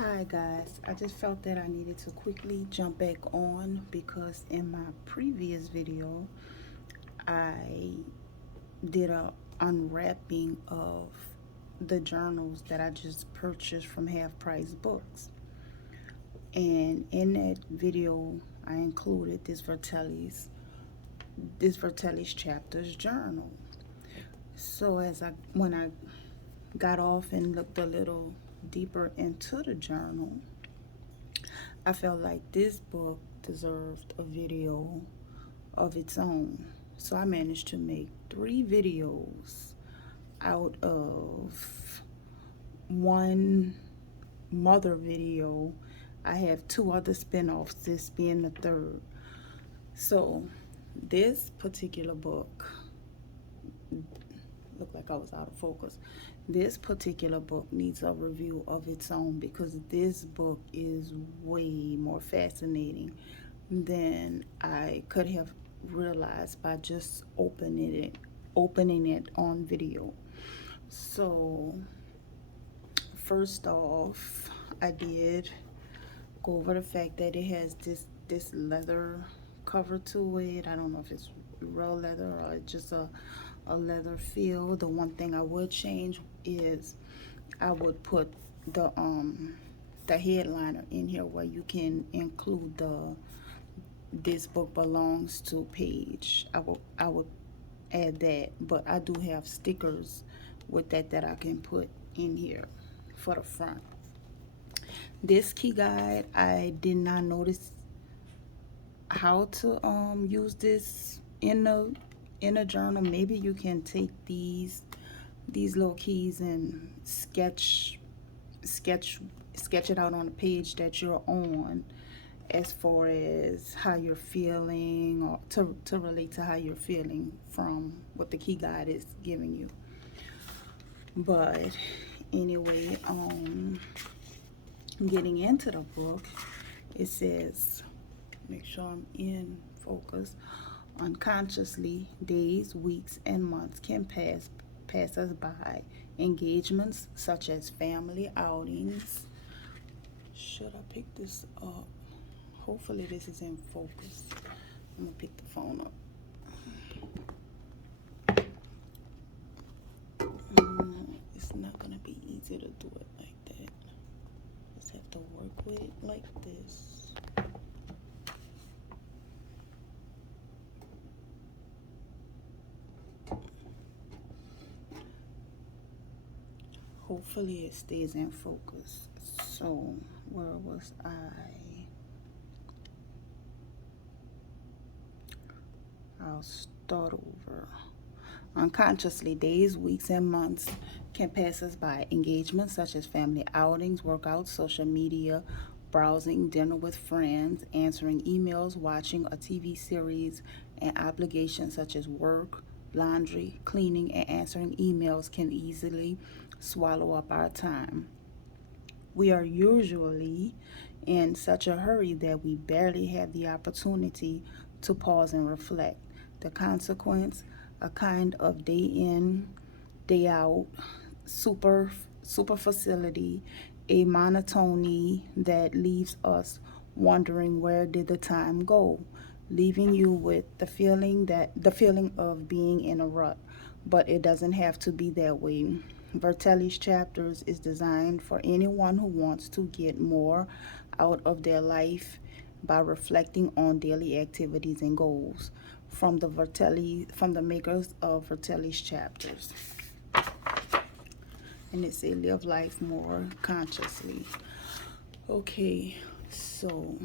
Hi guys, I just felt that I needed to quickly jump back on because in my previous video I did a unwrapping of the journals that I just purchased from Half Price Books, and in that video I included this Vertells chapters journal. So when I got off and looked a little deeper into the journal, I felt like this book deserved a video of its own. So I managed to make 3 videos out of one mother video. I have 2 other spin-offs, this being the third. So this particular book, looked like I was out of focus. This particular book needs a review of its own because this book is way more fascinating than I could have realized by just opening it on video. So first off, I did go over the fact that it has this leather cover to it. I don't know if it's real leather or just a leather feel. The one thing I would change is I would put the headliner in here where you can include the "this book belongs to" page. I would add that, but I do have stickers with that I can put in here for the front. This key guide, I did not notice how to use this in a journal. Maybe you can take these little keys and sketch it out on the page that you're on, as far as how you're feeling, or to relate to how you're feeling from what the key guide is giving you. But anyway, getting into the book, it says, make sure I'm in focus. Unconsciously, days, weeks, and months can pass us by. Engagements such as family outings. Should I pick this up? Hopefully this is in focus. I'm gonna pick the phone up. It's not gonna be easy to do it like that. Just have to work with it like this. Hopefully it stays in focus. So where was I? I'll start over. Unconsciously, days, weeks, and months can pass us by. Engagements such as family outings, workouts, social media, browsing, dinner with friends, answering emails, watching a TV series, and obligations such as work, laundry, cleaning, and answering emails can easily swallow up our time. We are usually in such a hurry that we barely have the opportunity to pause and reflect. The consequence, a kind of day in, day out super facility, a monotony that leaves us wondering where did the time go, leaving you with the feeling of being in a rut. But it doesn't have to be that way. Vertells chapters is designed for anyone who wants to get more out of their life by reflecting on daily activities and goals. From the makers of Vertells chapters. And it say live life more consciously. Okay, so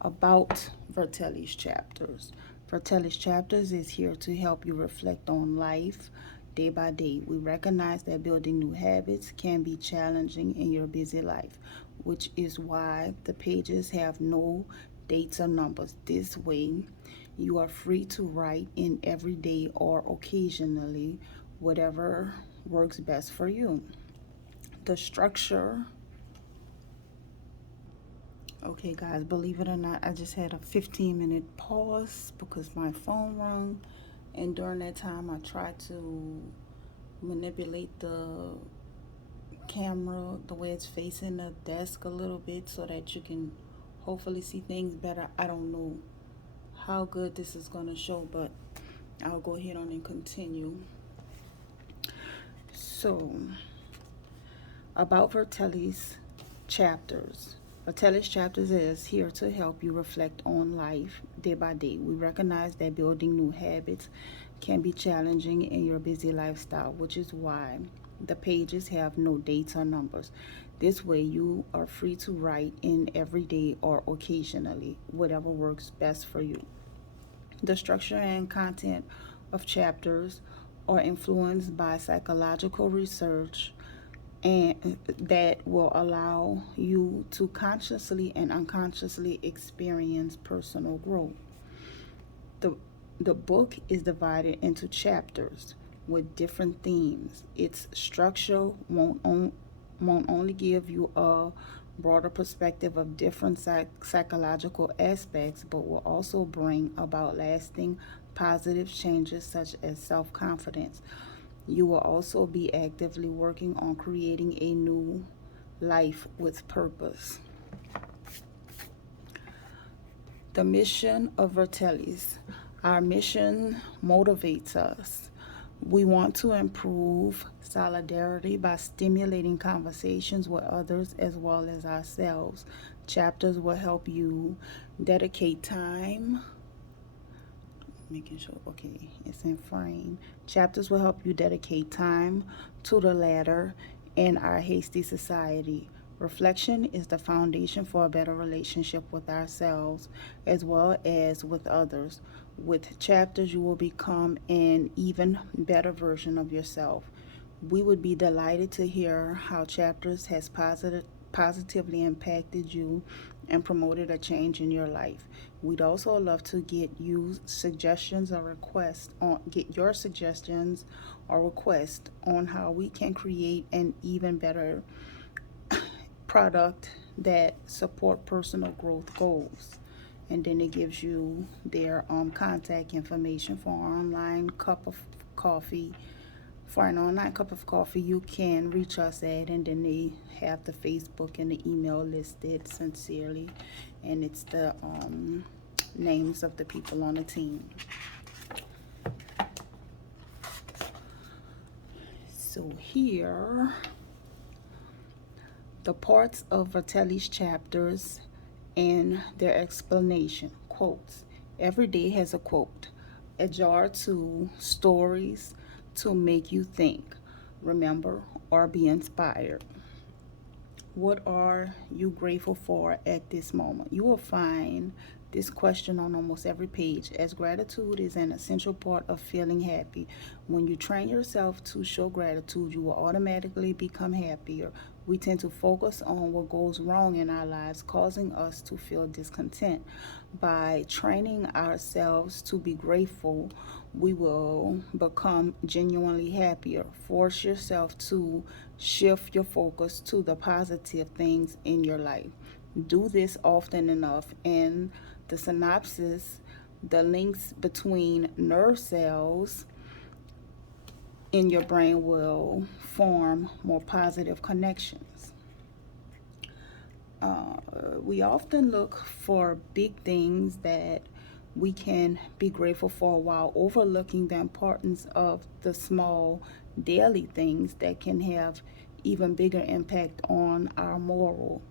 about Vertells chapters. Vertells chapters is here to help you reflect on life day by day. We recognize that building new habits can be challenging in your busy life, which is why the pages have no dates or numbers. This way, you are free to write in every day or occasionally, whatever works best for you. The structure. Okay, guys, believe it or not, I just had a 15-minute pause because my phone rang, and during that time, I tried to manipulate the camera the way it's facing the desk a little bit so that you can hopefully see things better. I don't know how good this is going to show, but I'll go ahead on and continue. So, about Vertells chapters. Vertells chapters is here to help you reflect on life day by day. We recognize that building new habits can be challenging in your busy lifestyle, which is why the pages have no dates or numbers. This way, you are free to write in every day or occasionally, whatever works best for you. The structure and content of chapters are influenced by psychological research and that will allow you to consciously and unconsciously experience personal growth. The, the book is divided into chapters with different themes. Its structure won't only give you a broader perspective of different psychological aspects, but will also bring about lasting positive changes such as self confidence. You will also be actively working on creating a new life with purpose. The mission of Vertells. Our mission motivates us. We want to improve solidarity by stimulating conversations with others as well as ourselves. Chapters will help you dedicate time, making sure, okay, it's in frame. Chapters will help you dedicate time to the latter in our hasty society. Reflection is the foundation for a better relationship with ourselves as well as with others. With chapters, you will become an even better version of yourself. We would be delighted to hear how chapters has positively impacted you and promoted a change in your life. We'd also love to get you suggestions or requests on get your suggestions or requests on how we can create an even better product that support personal growth goals. And then it gives you their contact information for online cup of coffee. For an online cup of coffee, you can reach us at, and then they have the Facebook and the email listed sincerely, and it's the names of the people on the team. So here, the parts of Vertells chapters and their explanation. Quotes. Every day has a quote. A jar to stories to make you think, remember, or be inspired. What are you grateful for at this moment? You will find this question on almost every page, as gratitude is an essential part of feeling happy. When you train yourself to show gratitude, you will automatically become happier. We tend to focus on what goes wrong in our lives, causing us to feel discontent. By training ourselves to be grateful, we will become genuinely happier. Force yourself to shift your focus to the positive things in your life. Do this often enough, and the synopsis, the links between nerve cells in your brain will form more positive connections. We often look for big things that we can be grateful for while overlooking the importance of the small daily things that can have even bigger impact on our morale.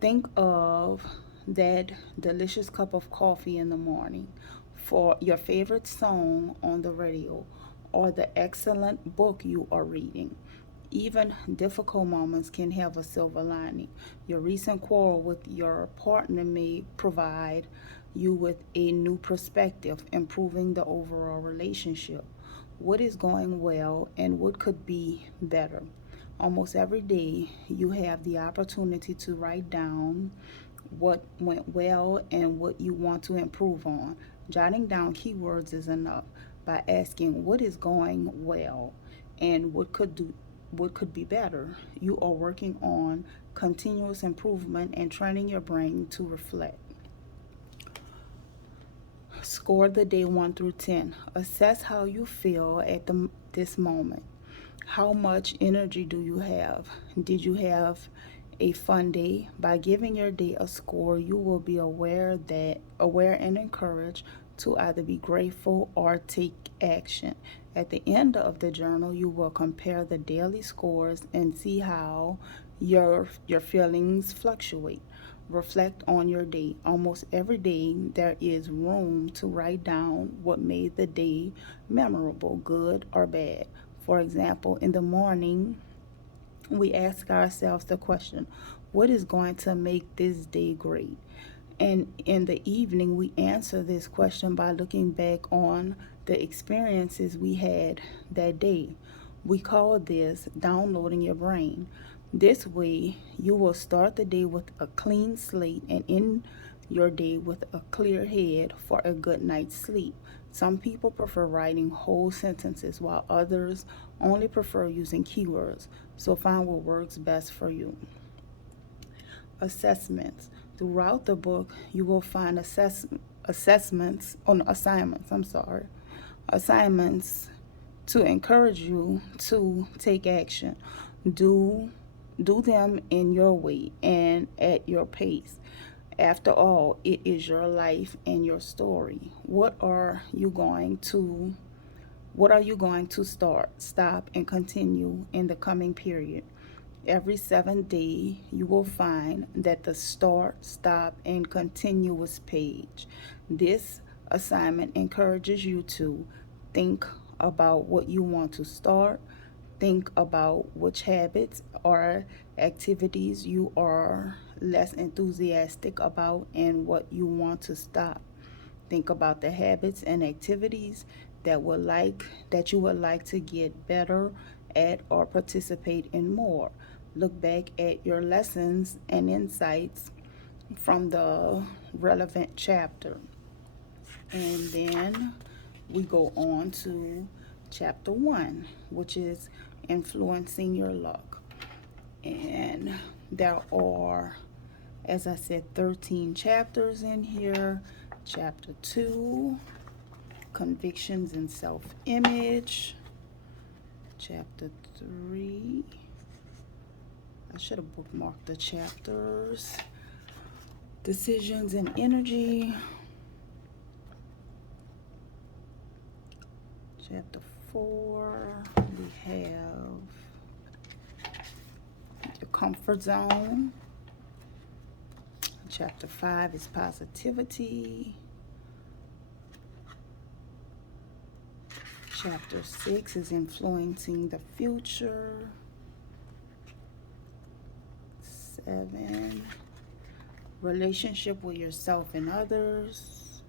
Think of that delicious cup of coffee in the morning, for your favorite song on the radio, or the excellent book you are reading. Even difficult moments can have a silver lining. Your recent quarrel with your partner may provide you with a new perspective, improving the overall relationship. What is going well and what could be better? Almost every day, you have the opportunity to write down what went well and what you want to improve on. Jotting down keywords is enough. By asking what is going well and what could be better, you are working on continuous improvement and training your brain to reflect. Score the day 1 through 10. Assess how you feel at this moment. How much energy do you have? Did you have a fun day? By giving your day a score, you will be aware and encouraged to either be grateful or take action. At the end of the journal, you will compare the daily scores and see how your feelings fluctuate. Reflect on your day. Almost every day, there is room to write down what made the day memorable, good or bad. For example, in the morning, we ask ourselves the question, what is going to make this day great? And in the evening, we answer this question by looking back on the experiences we had that day. We call this downloading your brain. This way, you will start the day with a clean slate and end your day with a clear head for a good night's sleep. Some people prefer writing whole sentences, while others only prefer using keywords. So find what works best for you. Assessments. Throughout the book, you will find assignments to encourage you to take action. Do do them in your way and at your pace. After all, it is your life and your story. What are you going to start, stop, and continue in the coming period? Every 7th day, you will find that the start, stop, and continuous page. This assignment encourages you to think about what you want to start, think about which habits or activities you are less enthusiastic about, and what you want to stop. Think about the habits and activities that you would like to get better at or participate in more. Look back at your lessons and insights from the relevant chapter. And then we go on to chapter 1, which is influencing your luck. And there are, as I said, 13 chapters in here. Chapter 2, convictions and self-image. Chapter 3, I should have bookmarked the chapters. Decisions and energy. Chapter 4, we have your comfort zone. Chapter 5 is positivity. Chapter 6 is influencing the future. 7, relationship with yourself and others.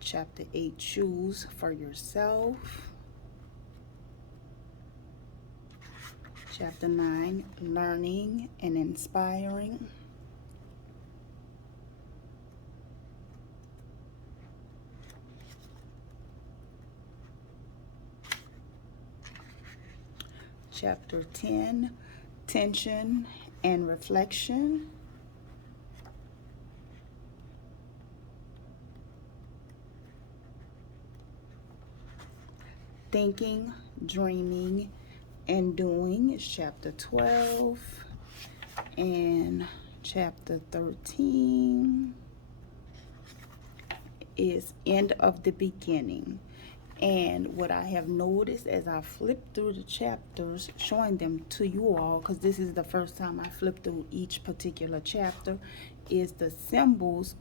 Chapter 8, choose for yourself. Chapter 9, learning and inspiring. Chapter 10, tension and reflection. Thinking, dreaming, and doing is chapter 12. And chapter 13 is end of the beginning. And what I have noticed as I flip through the chapters, showing them to you all, because this is the first time I flip through each particular chapter, is the symbols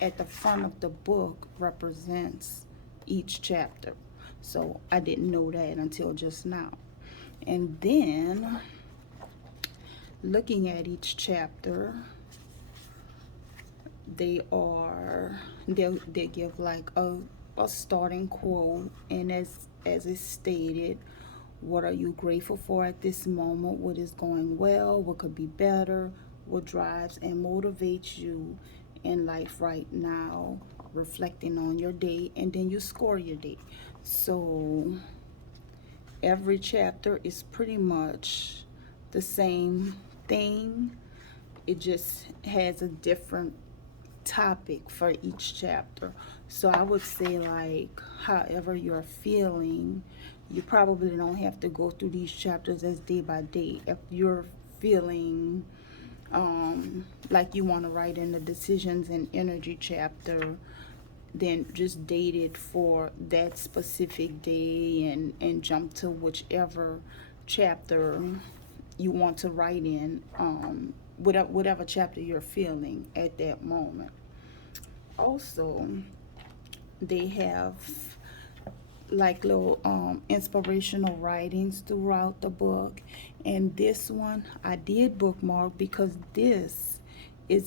at the front of the book represents each chapter. So I didn't know that until just now. And then looking at each chapter, they give like a starting quote, and as is stated, what are you grateful for at this moment? What is going well? What could be better? What drives and motivates you in life right now? Reflecting on your day, and then you score your day. So every chapter is pretty much the same thing. It just has a different topic for each chapter. So I would say, like, however you're feeling, you probably don't have to go through these chapters as day by day. If you're feeling like you want to write in the decisions and energy chapter, then just date it for that specific day, and jump to whichever chapter you want to write in, whatever chapter you're feeling at that moment. Also, they have like little inspirational writings throughout the book, and this one I did bookmark because is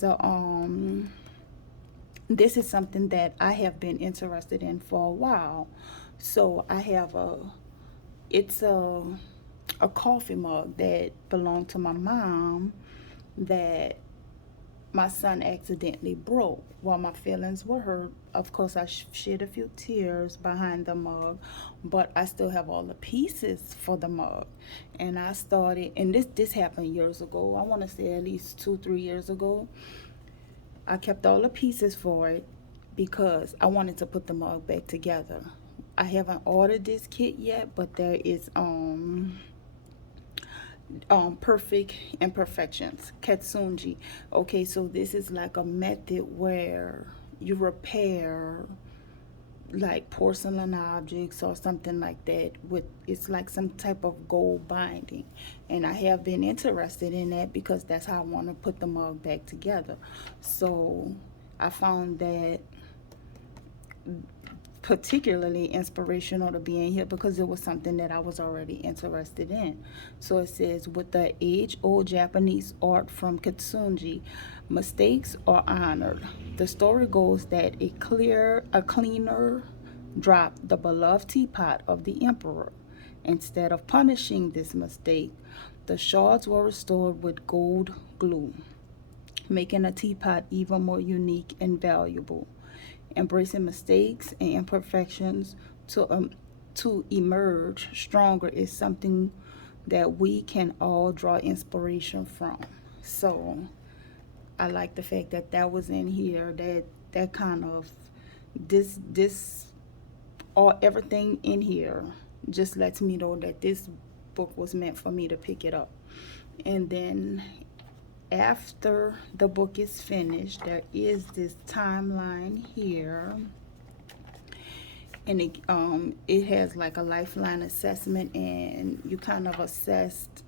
a this is something that I have been interested in for a while. So I have it's a coffee mug that belonged to my mom that my son accidentally broke. While my feelings were hurt, of course, I shed a few tears behind the mug, but I still have all the pieces for the mug. And I started, and this happened years ago. I want to say at least 2-3 years ago. I kept all the pieces for it because I wanted to put the mug back together. I haven't ordered this kit yet, but there is perfect imperfections, katsunji. Okay, so this is like a method where you repair like porcelain objects or something like that with, it's like some type of gold binding, and I have been interested in that because that's how I want to put the mug back together. So I found that particularly inspirational to be in here because it was something that I was already interested in. So it says, with the age-old Japanese art from Kitsunji, mistakes are honored. The story goes that a cleaner dropped the beloved teapot of the emperor. Instead of punishing this mistake, the shards were restored with gold glue, making a teapot even more unique and valuable. Embracing mistakes and imperfections to emerge stronger is something that we can all draw inspiration from. So I like the fact that that was in here. That kind of this all everything in here just lets me know that this book was meant for me to pick it up. And then after the book is finished, there is this timeline here, and it has like a Lifeline assessment, and you kind of assessed.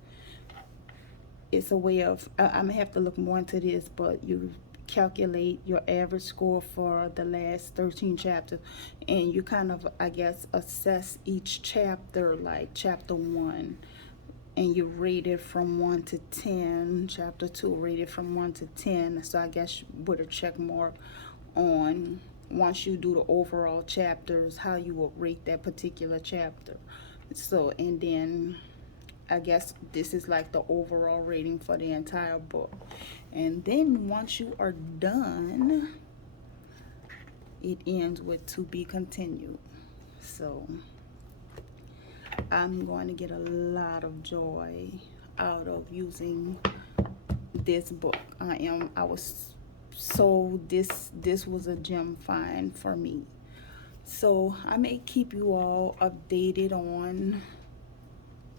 It's a way of I'm gonna have to look more into this, but you calculate your average score for the last 13 chapters, and you kind of, I guess, assess each chapter, like chapter 1, and you rate it from 1 to 10. Chapter 2 rated from 1 to 10. So I guess with a check mark on, once you do the overall chapters, how you will rate that particular chapter. So, and then I guess this is like the overall rating for the entire book. And then once you are done, it ends with to be continued. So I'm going to get a lot of joy out of using this book. I was so this was a gem find for me. So I may keep you all updated on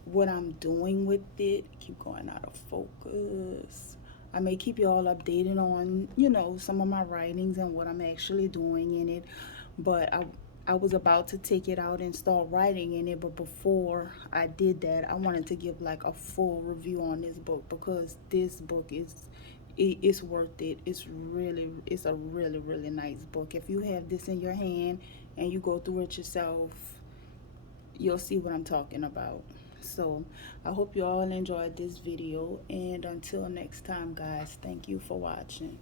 what I'm doing with it. Keep going out of focus. I may keep you all updated on, some of my writings and what I'm actually doing in it. But I was about to take it out and start writing in it, but before I did that, I wanted to give like a full review on this book, because this book it's worth it. It's a really, really nice book. If you have this in your hand and you go through it yourself, you'll see what I'm talking about. So I hope you all enjoyed this video, and until next time, guys, thank you for watching.